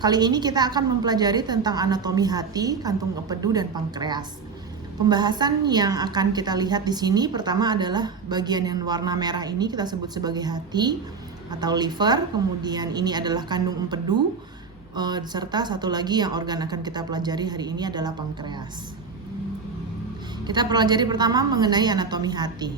Kali ini kita akan mempelajari tentang anatomi hati, kantung empedu, dan pankreas. Pembahasan yang akan kita lihat di sini pertama adalah bagian yang warna merah ini kita sebut sebagai hati atau liver, kemudian ini adalah kandung empedu, serta satu lagi yang organ akan kita pelajari hari ini adalah pankreas. Kita pelajari pertama mengenai anatomi hati.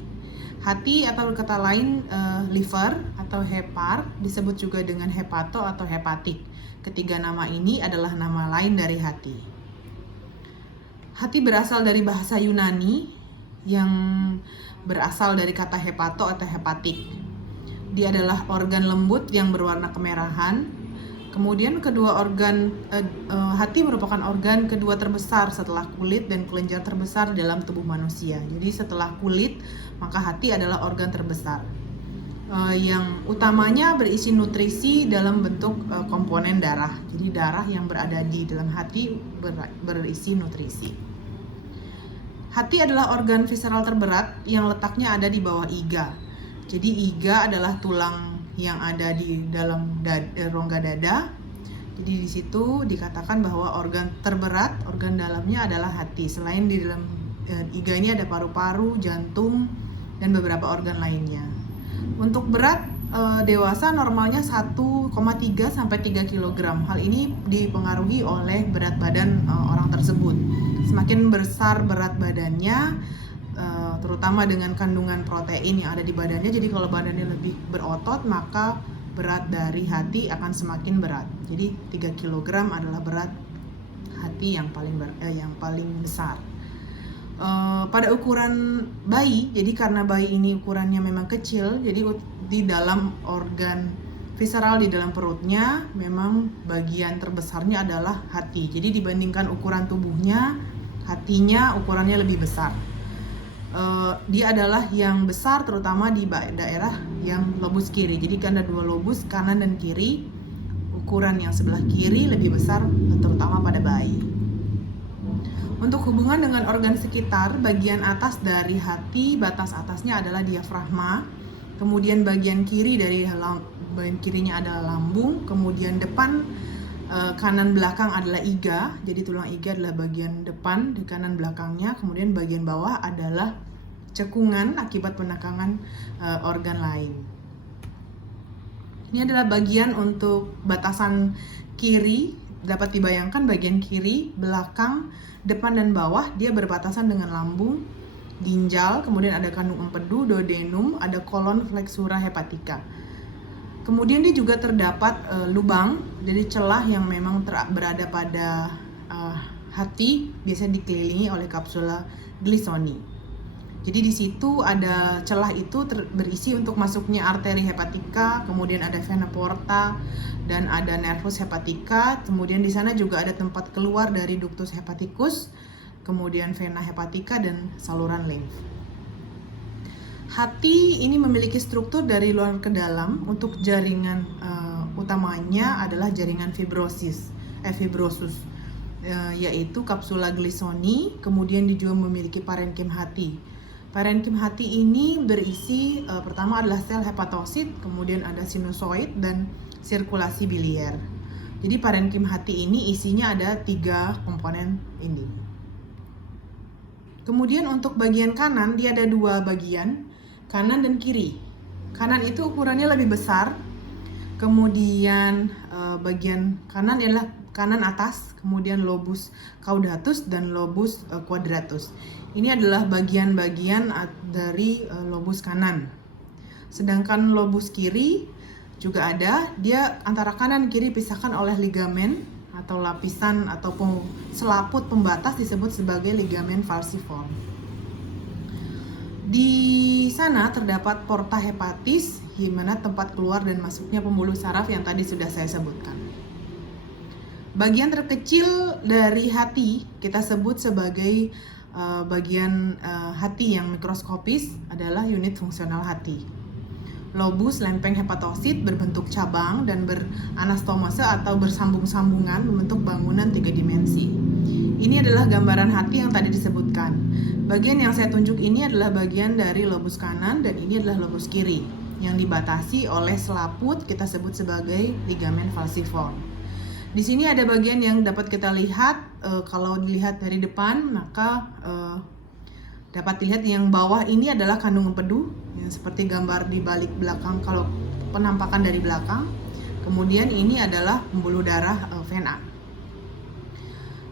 Hati atau kata lain liver atau hepar disebut juga dengan hepato atau hepatik. Ketiga nama ini adalah nama lain dari hati. Hati berasal dari bahasa Yunani yang berasal dari kata hepato atau hepatik. Dia adalah organ lembut yang berwarna kemerahan. Kemudian hati merupakan organ kedua terbesar setelah kulit dan kelenjar terbesar dalam tubuh manusia. Jadi setelah kulit, maka hati adalah organ terbesar. Yang utamanya berisi nutrisi dalam bentuk komponen darah. Jadi darah yang berada di dalam hati berisi nutrisi. Hati adalah organ visceral terberat yang letaknya ada di bawah iga. Jadi iga adalah tulang yang ada di dalam rongga dada. Jadi di situ dikatakan bahwa organ terberat, organ dalamnya adalah hati. Selain di dalam iganya ada paru-paru, jantung, dan beberapa organ lainnya. Untuk berat dewasa normalnya 1,3 sampai 3 kg. Hal ini dipengaruhi oleh berat badan orang tersebut. Semakin besar berat badannya, terutama dengan kandungan protein yang ada di badannya. Jadi kalau badannya lebih berotot, maka berat dari hati akan semakin berat. Jadi 3 kg adalah berat hati yang paling besar. Pada ukuran bayi, jadi karena bayi ini ukurannya memang kecil, jadi di dalam organ visceral di dalam perutnya memang bagian terbesarnya adalah hati. Jadi dibandingkan ukuran tubuhnya, hatinya ukurannya lebih besar. Dia adalah yang besar terutama di daerah yang lobus kiri. Jadi karena dua lobus kanan dan kiri, ukuran yang sebelah kiri lebih besar terutama pada bayi. Untuk hubungan dengan organ sekitar, bagian atas dari hati, batas atasnya adalah diafragma. Kemudian bagian kirinya adalah lambung. Kemudian depan kanan belakang adalah iga. Jadi tulang iga adalah bagian depan di kanan belakangnya. Kemudian bagian bawah adalah cekungan akibat penekangan organ lain. Ini adalah bagian untuk batasan kiri. Dapat dibayangkan bagian kiri, belakang, depan dan bawah dia berbatasan dengan lambung, ginjal, kemudian ada kandung empedu, duodenum, ada kolon flexura hepatica. Kemudian dia juga terdapat lubang, jadi celah yang memang berada pada hati, biasanya dikelilingi oleh kapsula Glisoni. Jadi di situ ada celah itu berisi untuk masuknya arteri hepatika, kemudian ada vena porta dan ada nervus hepatica. Kemudian di sana juga ada tempat keluar dari ductus hepaticus, kemudian vena hepatica dan saluran limf. Hati ini memiliki struktur dari luar ke dalam. Untuk jaringan utamanya adalah jaringan fibrosus, yaitu kapsula Glisoni. Kemudian dia juga memiliki parenkim hati. Parenkim hati ini berisi pertama adalah sel hepatosit, kemudian ada sinusoid dan sirkulasi biliar. Jadi parenkim hati ini isinya ada 3 komponen ini. Kemudian untuk bagian kanan dia ada 2 bagian, kanan dan kiri. Kanan itu ukurannya lebih besar. Kemudian bagian kanan adalah kanan atas, kemudian lobus caudatus dan lobus quadratus. Ini adalah bagian-bagian dari lobus kanan. Sedangkan lobus kiri juga ada, dia antara kanan dan kiri dipisahkan oleh ligamen atau lapisan atau selaput pembatas disebut sebagai ligamen falciform. Di sana terdapat porta hepatis, di mana tempat keluar dan masuknya pembuluh saraf yang tadi sudah saya sebutkan. Bagian terkecil dari hati kita sebut sebagai bagian hati yang mikroskopis adalah unit fungsional hati. Lobus lempeng hepatosit berbentuk cabang dan beranastomose atau bersambung-sambungan membentuk bangunan 3 dimensi. Ini adalah gambaran hati yang tadi disebutkan. Bagian yang saya tunjuk ini adalah bagian dari lobus kanan dan ini adalah lobus kiri yang dibatasi oleh selaput kita sebut sebagai ligamen falciform. Di sini ada bagian yang dapat kita lihat, kalau dilihat dari depan maka dapat dilihat yang bawah ini adalah kandung empedu, yang seperti gambar di balik belakang kalau penampakan dari belakang. Kemudian ini adalah pembuluh darah vena.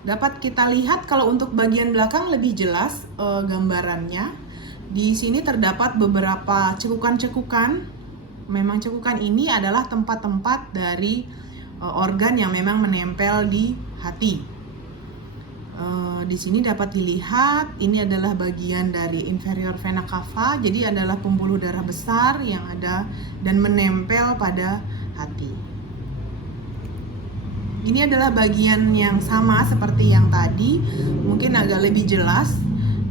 Dapat kita lihat kalau untuk bagian belakang lebih jelas gambarannya. Di sini terdapat beberapa cekukan-cekukan. Memang cekukan ini adalah tempat-tempat dari organ yang memang menempel di hati. Di sini dapat dilihat ini adalah bagian dari inferior vena cava, jadi adalah pembuluh darah besar yang ada dan menempel pada hati. Ini adalah bagian yang sama seperti yang tadi, mungkin agak lebih jelas.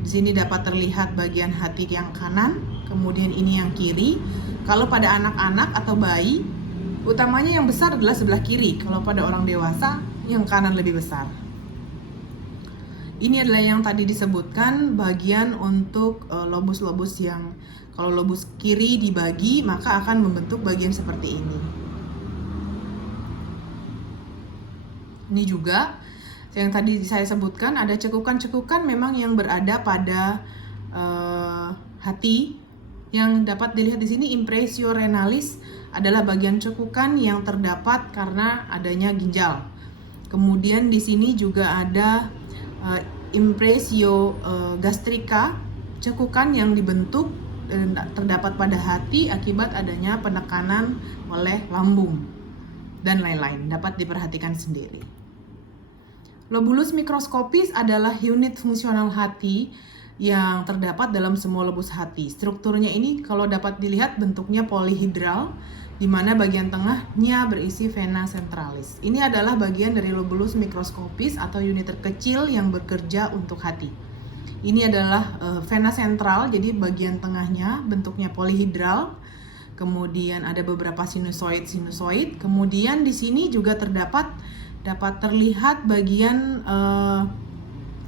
Di sini dapat terlihat bagian hati yang kanan, kemudian ini yang kiri. Kalau pada anak-anak atau bayi, utamanya yang besar adalah sebelah kiri. Kalau pada orang dewasa, yang kanan lebih besar. Ini adalah yang tadi disebutkan bagian untuk lobus-lobus yang kalau lobus kiri dibagi maka akan membentuk bagian seperti ini. Ini juga yang tadi saya sebutkan ada cekukan-cekukan memang yang berada pada hati. Yang dapat dilihat di sini impressio renalis adalah bagian cekukan yang terdapat karena adanya ginjal. Kemudian di sini juga ada impressio gastrica, cekukan yang dibentuk dan terdapat pada hati akibat adanya penekanan oleh lambung dan lain-lain, dapat diperhatikan sendiri. Lobulus mikroskopis adalah unit fungsional hati yang terdapat dalam semua lobus hati. Strukturnya ini kalau dapat dilihat bentuknya polihedral, di mana bagian tengahnya berisi vena centralis. Ini adalah bagian dari lobulus mikroskopis atau unit terkecil yang bekerja untuk hati. Ini adalah vena sentral, jadi bagian tengahnya bentuknya polihedral. Kemudian ada beberapa sinusoid. Kemudian di sini juga dapat terlihat bagian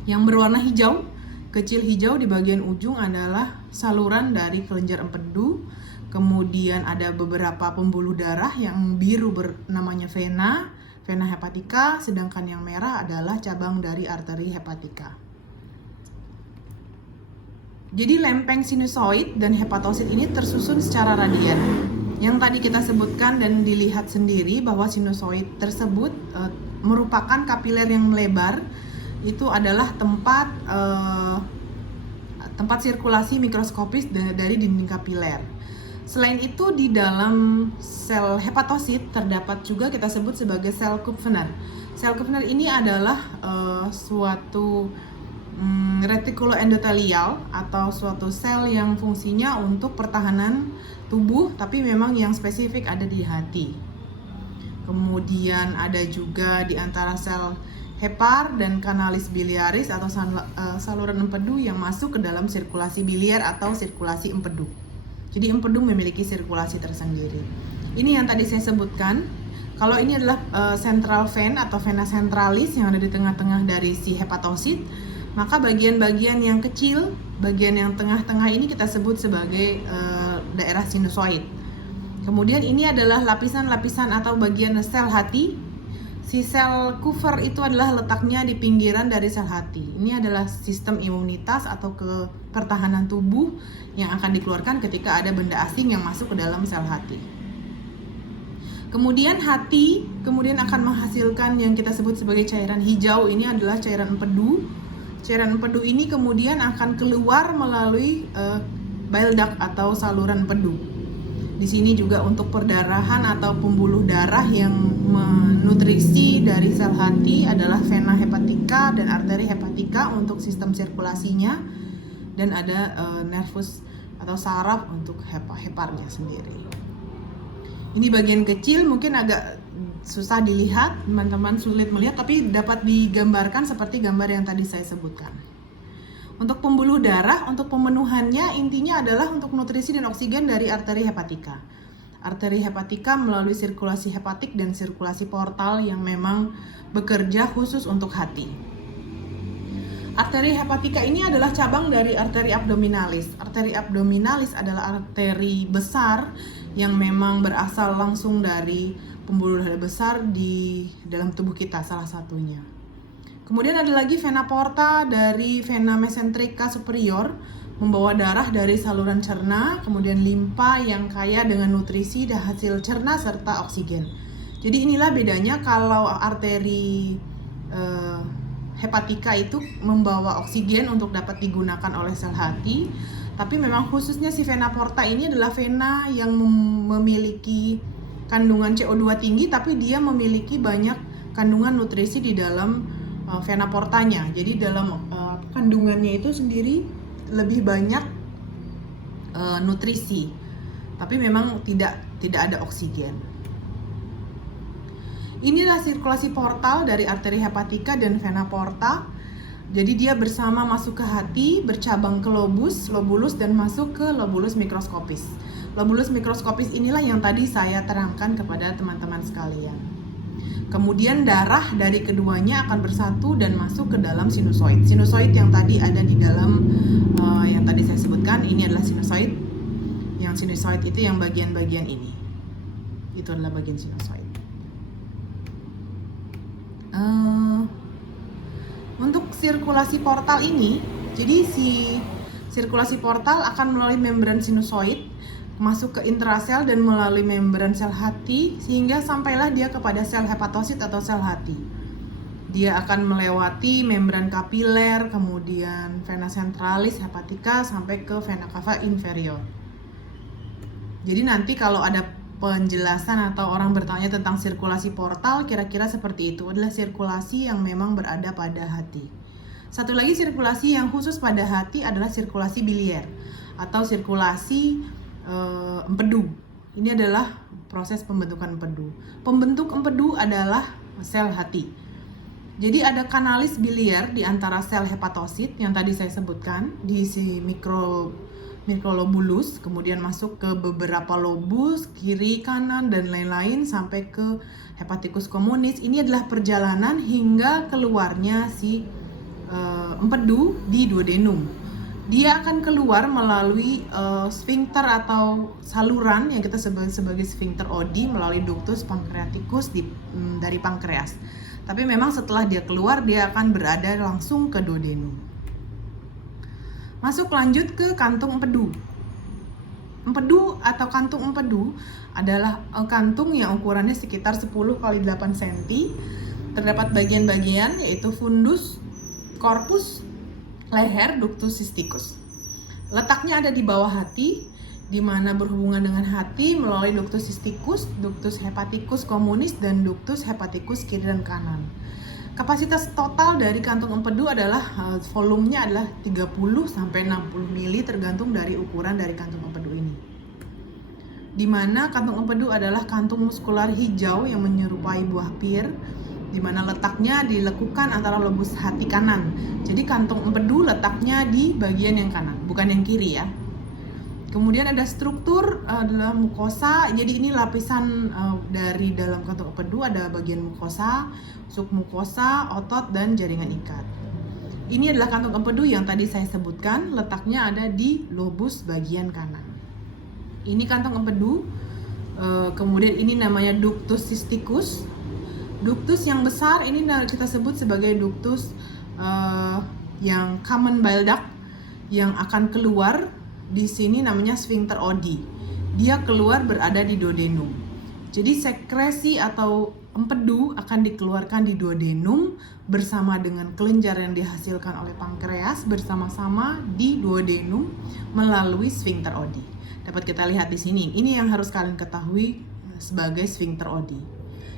yang berwarna hijau, kecil hijau. Di bagian ujung adalah saluran dari kelenjar empedu. Kemudian ada beberapa pembuluh darah yang biru namanya vena hepatica, sedangkan yang merah adalah cabang dari arteri hepatica. Jadi lempeng sinusoid dan hepatosit ini tersusun secara radian. Yang tadi kita sebutkan dan dilihat sendiri bahwa sinusoid tersebut merupakan kapiler yang melebar. Itu adalah tempat sirkulasi mikroskopis dari dinding kapiler. Selain itu di dalam sel hepatosit terdapat juga kita sebut sebagai sel Kupfner. Sel Kupfner ini adalah suatu retikuloendotelial atau suatu sel yang fungsinya untuk pertahanan tubuh tapi memang yang spesifik ada di hati. Kemudian ada juga di antara sel hepar dan kanalis biliaris atau saluran empedu yang masuk ke dalam sirkulasi biliar atau sirkulasi empedu. Jadi empedu memiliki sirkulasi tersendiri. Ini yang tadi saya sebutkan. Kalau ini adalah central vein atau vena centralis yang ada di tengah-tengah dari si hepatosit, maka bagian-bagian yang kecil, bagian yang tengah-tengah ini kita sebut sebagai daerah sinusoid. Kemudian ini adalah lapisan-lapisan atau bagian sel hati. Si sel Kupfner itu adalah letaknya di pinggiran dari sel hati. Ini adalah sistem imunitas atau pertahanan tubuh yang akan dikeluarkan ketika ada benda asing yang masuk ke dalam sel hati. Kemudian hati akan menghasilkan yang kita sebut sebagai cairan hijau. Ini adalah cairan empedu. Cairan empedu ini kemudian akan keluar melalui bile duct atau saluran empedu. Di sini juga untuk perdarahan atau pembuluh darah yang menutrisi dari sel hati adalah vena hepatica dan arteri hepatica untuk sistem sirkulasinya, dan ada nervus atau saraf untuk heparnya sendiri. Ini bagian kecil, mungkin agak susah dilihat, teman-teman sulit melihat, tapi dapat digambarkan seperti gambar yang tadi saya sebutkan. Untuk pembuluh darah, untuk pemenuhannya intinya adalah untuk nutrisi dan oksigen dari arteri hepatika. Arteri hepatika melalui sirkulasi hepatik dan sirkulasi portal yang memang bekerja khusus untuk hati. Arteri hepatika ini adalah cabang dari arteri abdominalis. Arteri abdominalis adalah arteri besar yang memang berasal langsung dari pembuluh darah besar di dalam tubuh kita, salah satunya. Kemudian ada lagi vena porta dari vena mesenterica superior, membawa darah dari saluran cerna, kemudian limpa yang kaya dengan nutrisi dan hasil cerna serta oksigen. Jadi inilah bedanya kalau arteri hepatika itu membawa oksigen untuk dapat digunakan oleh sel hati, tapi memang khususnya si vena porta ini adalah vena yang memiliki kandungan CO2 tinggi, tapi dia memiliki banyak kandungan nutrisi di dalam vena portanya. Jadi dalam kandungannya itu sendiri lebih banyak nutrisi, tapi memang tidak ada oksigen. Inilah sirkulasi portal dari arteri hepatika dan vena porta. Jadi dia bersama masuk ke hati, bercabang ke lobulus dan masuk ke lobulus mikroskopis. Lobulus mikroskopis inilah yang tadi saya terangkan kepada teman-teman sekalian. Kemudian darah dari keduanya akan bersatu dan masuk ke dalam sinusoid. Sinusoid yang tadi ada di dalam yang tadi saya sebutkan, ini adalah sinusoid. Yang sinusoid itu yang bagian-bagian ini. Itu adalah bagian sinusoid. Untuk sirkulasi portal ini, jadi si sirkulasi portal akan melalui membran sinusoid masuk ke intrasel dan melalui membran sel hati sehingga sampailah dia kepada sel hepatosit atau sel hati. Dia akan melewati membran kapiler, kemudian vena centralis hepatica sampai ke vena cava inferior. Jadi nanti kalau ada penjelasan atau orang bertanya tentang sirkulasi portal, kira-kira seperti itu adalah sirkulasi yang memang berada pada hati. Satu lagi sirkulasi yang khusus pada hati adalah sirkulasi biliar atau sirkulasi empedu. Ini adalah proses pembentukan empedu. Pembentuk empedu adalah sel hati. Jadi ada kanalis biliar di antara sel hepatosit yang tadi saya sebutkan di si mikrolobulus, kemudian masuk ke beberapa lobus kiri, kanan dan lain-lain sampai ke hepatikus communis. Ini adalah perjalanan hingga keluarnya si empedu di duodenum. Dia akan keluar melalui sphincter atau saluran yang kita sebut sebagai sphincter Oddi melalui ductus pancreaticus dari pankreas. Tapi memang setelah dia keluar, dia akan berada langsung ke duodenum. Masuk lanjut ke kantung empedu. Empedu atau kantung empedu adalah kantung yang ukurannya sekitar 10 x 8 cm. Terdapat bagian-bagian yaitu fundus, corpus, leher, ductus cysticus. Letaknya ada di bawah hati, di mana berhubungan dengan hati melalui ductus cysticus, ductus hepaticus communis, dan ductus hepaticus kiri dan kanan. Kapasitas total dari kantung empedu adalah volumenya adalah 30 sampai 60 ml tergantung dari ukuran dari kantung empedu ini. Di mana kantung empedu adalah kantung muskular hijau yang menyerupai buah pir, di mana letaknya dilekukan antara lobus hati kanan. Jadi kantung empedu letaknya di bagian yang kanan, bukan yang kiri ya. Kemudian ada struktur adalah mukosa. Jadi ini lapisan dari dalam kantung empedu, ada bagian mukosa, submukosa, otot dan jaringan ikat. Ini adalah kantung empedu yang tadi saya sebutkan, letaknya ada di lobus bagian kanan. Ini kantung empedu. Kemudian ini namanya ductus cysticus. Ductus yang besar ini kita sebut sebagai ductus yang common bile duct yang akan keluar di sini namanya sphincter Oddi. Dia keluar berada di duodenum. Jadi sekresi atau empedu akan dikeluarkan di duodenum bersama dengan kelenjar yang dihasilkan oleh pankreas bersama-sama di duodenum melalui sphincter Oddi. Dapat kita lihat di sini. Ini yang harus kalian ketahui sebagai sphincter Oddi.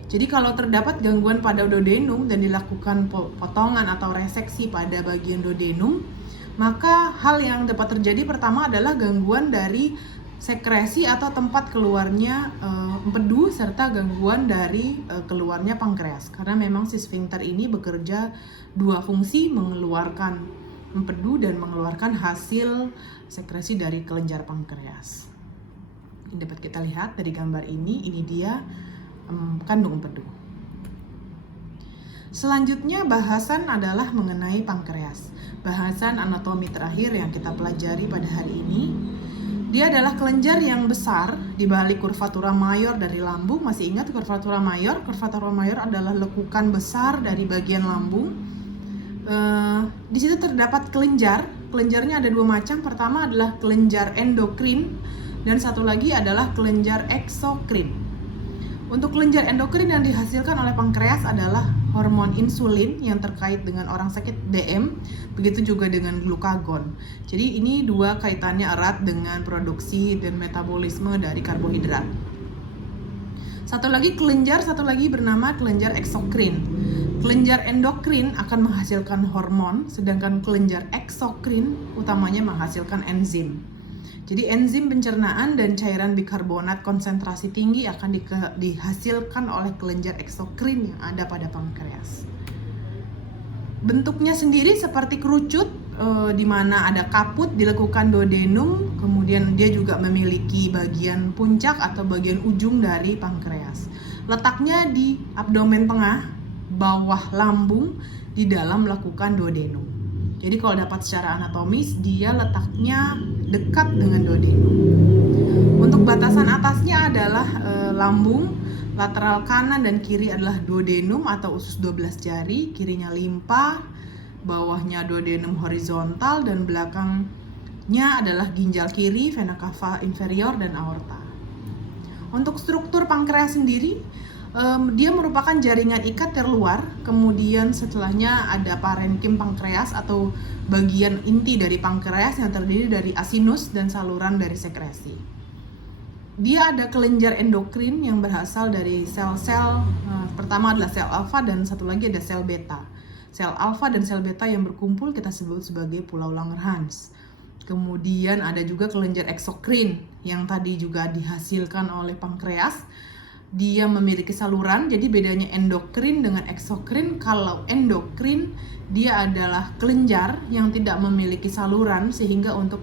Jadi kalau terdapat gangguan pada duodenum dan dilakukan potongan atau reseksi pada bagian duodenum, maka hal yang dapat terjadi pertama adalah gangguan dari sekresi atau tempat keluarnya empedu serta gangguan dari keluarnya pankreas. Karena memang si sphincter ini bekerja dua fungsi, mengeluarkan empedu dan mengeluarkan hasil sekresi dari kelenjar pankreas. Ini dapat kita lihat dari gambar ini dia kandung empedu. Selanjutnya bahasan adalah mengenai pankreas. Bahasan anatomi terakhir yang kita pelajari pada hari ini. Dia adalah kelenjar yang besar di balik curvatura mayor dari lambung. Masih ingat curvatura mayor? Curvatura mayor adalah lekukan besar dari bagian lambung. Di situ terdapat kelenjar. Kelenjarnya ada dua macam. Pertama adalah kelenjar endokrin dan satu lagi adalah kelenjar eksokrin. Untuk kelenjar endokrin yang dihasilkan oleh pankreas adalah hormon insulin yang terkait dengan orang sakit DM, begitu juga dengan glukagon. Jadi ini dua kaitannya erat dengan produksi dan metabolisme dari karbohidrat. Satu lagi bernama kelenjar eksokrin. Kelenjar endokrin akan menghasilkan hormon, sedangkan kelenjar eksokrin utamanya menghasilkan enzim. Jadi enzim pencernaan dan cairan bikarbonat konsentrasi tinggi akan dihasilkan oleh kelenjar eksokrin yang ada pada pankreas. Bentuknya sendiri seperti kerucut, di mana ada kaput di lekukan duodenum, kemudian dia juga memiliki bagian puncak atau bagian ujung dari pankreas. Letaknya di abdomen tengah, bawah lambung, di dalam lekukan duodenum. Jadi kalau dapat secara anatomis, dia letaknya dekat dengan duodenum. Untuk batasan atasnya adalah lambung, lateral kanan dan kiri adalah duodenum atau usus 12 jari, kirinya limpa, bawahnya duodenum horizontal, dan belakangnya adalah ginjal kiri, vena cava inferior, dan aorta. Untuk struktur pankreas sendiri, dia merupakan jaringan ikat terluar, kemudian setelahnya ada parenkim pankreas atau bagian inti dari pankreas yang terdiri dari asinus dan saluran dari sekresi. Dia ada kelenjar endokrin yang berasal dari sel-sel, pertama adalah sel alfa dan satu lagi ada sel beta. Sel alfa dan sel beta yang berkumpul kita sebut sebagai pulau Langerhans. Kemudian ada juga kelenjar eksokrin yang tadi juga dihasilkan oleh pankreas. Dia memiliki saluran, jadi bedanya endokrin dengan eksokrin. Kalau endokrin, dia adalah kelenjar yang tidak memiliki saluran, sehingga untuk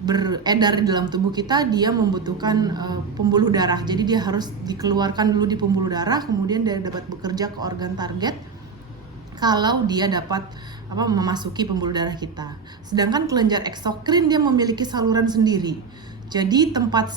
beredar di dalam tubuh kita, dia membutuhkan pembuluh darah. Jadi dia harus dikeluarkan dulu di pembuluh darah, kemudian dia dapat bekerja ke organ target kalau dia dapat memasuki pembuluh darah kita. Sedangkan kelenjar eksokrin dia memiliki saluran sendiri. Jadi tempat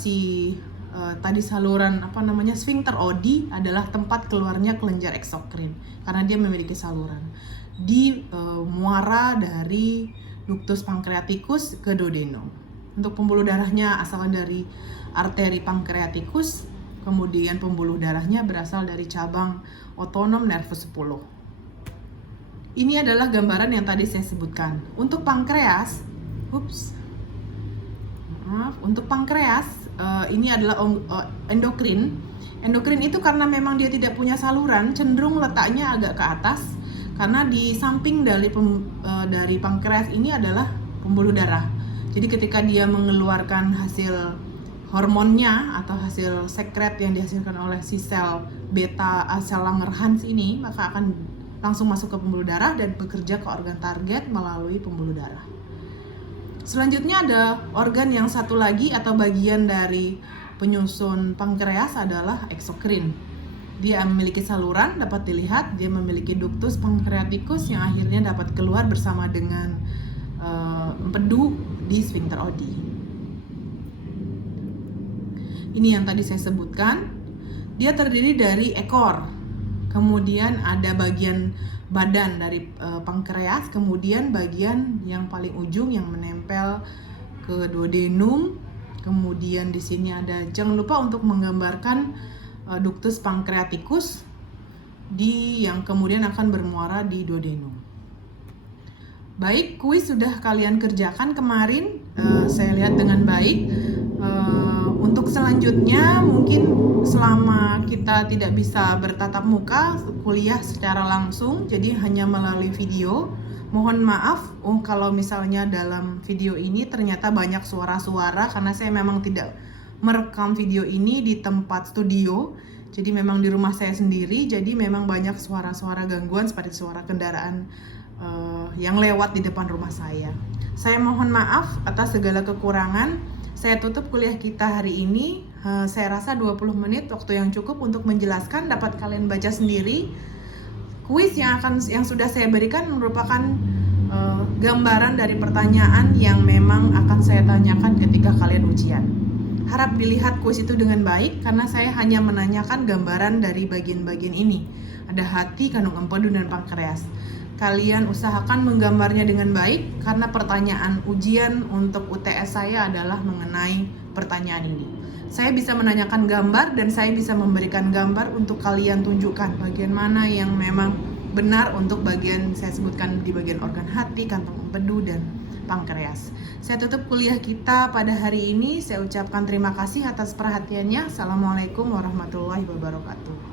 tadi saluran sphincter Oddi adalah tempat keluarnya kelenjar eksokrin karena dia memiliki saluran di muara dari ductus pancreaticus ke duodenum. Untuk pembuluh darahnya asal dari arteri pancreaticus, kemudian pembuluh darahnya berasal dari cabang otonom nervus 10. Ini adalah gambaran yang tadi saya sebutkan. Untuk pankreas, ini adalah endokrin. Endokrin itu karena memang dia tidak punya saluran, cenderung letaknya agak ke atas karena di samping dari pankreas ini adalah pembuluh darah. Jadi ketika dia mengeluarkan hasil hormonnya atau hasil sekret yang dihasilkan oleh si sel beta sel Langerhans ini, maka akan langsung masuk ke pembuluh darah dan bekerja ke organ target melalui pembuluh darah. Selanjutnya ada organ yang satu lagi atau bagian dari penyusun pankreas adalah eksokrin. Dia memiliki saluran, dapat dilihat dia memiliki ductus pancreaticus yang akhirnya dapat keluar bersama dengan empedu di sphincter Oddi. Ini yang tadi saya sebutkan. Dia terdiri dari ekor, kemudian ada bagian badan dari pankreas, kemudian bagian yang paling ujung yang menempel ke duodenum, kemudian di sini ada, jangan lupa untuk menggambarkan ductus pancreaticus yang kemudian akan bermuara di duodenum. Baik, kuis sudah kalian kerjakan kemarin, saya lihat dengan baik. Untuk selanjutnya mungkin selama kita tidak bisa bertatap muka kuliah secara langsung, jadi hanya melalui video, mohon maaf kalau misalnya dalam video ini ternyata banyak suara-suara karena saya memang tidak merekam video ini di tempat studio, jadi memang di rumah saya sendiri, jadi memang banyak suara-suara gangguan seperti suara kendaraan yang lewat di depan rumah saya. Saya mohon maaf atas segala kekurangan. Saya tutup kuliah kita hari ini. Saya rasa 20 menit waktu yang cukup untuk menjelaskan, dapat kalian baca sendiri. Kuis yang sudah saya berikan merupakan gambaran dari pertanyaan yang memang akan saya tanyakan ketika kalian ujian. Harap dilihat kuis itu dengan baik karena saya hanya menanyakan gambaran dari bagian-bagian ini. Ada hati, kandung empedu, dan pankreas. Kalian usahakan menggambarnya dengan baik karena pertanyaan ujian untuk UTS saya adalah mengenai pertanyaan ini. Saya bisa menanyakan gambar dan saya bisa memberikan gambar untuk kalian tunjukkan bagian mana yang memang benar untuk bagian saya sebutkan di bagian organ hati, kantong empedu, dan pankreas. Saya tutup kuliah kita pada hari ini. Saya ucapkan terima kasih atas perhatiannya. Assalamualaikum warahmatullahi wabarakatuh.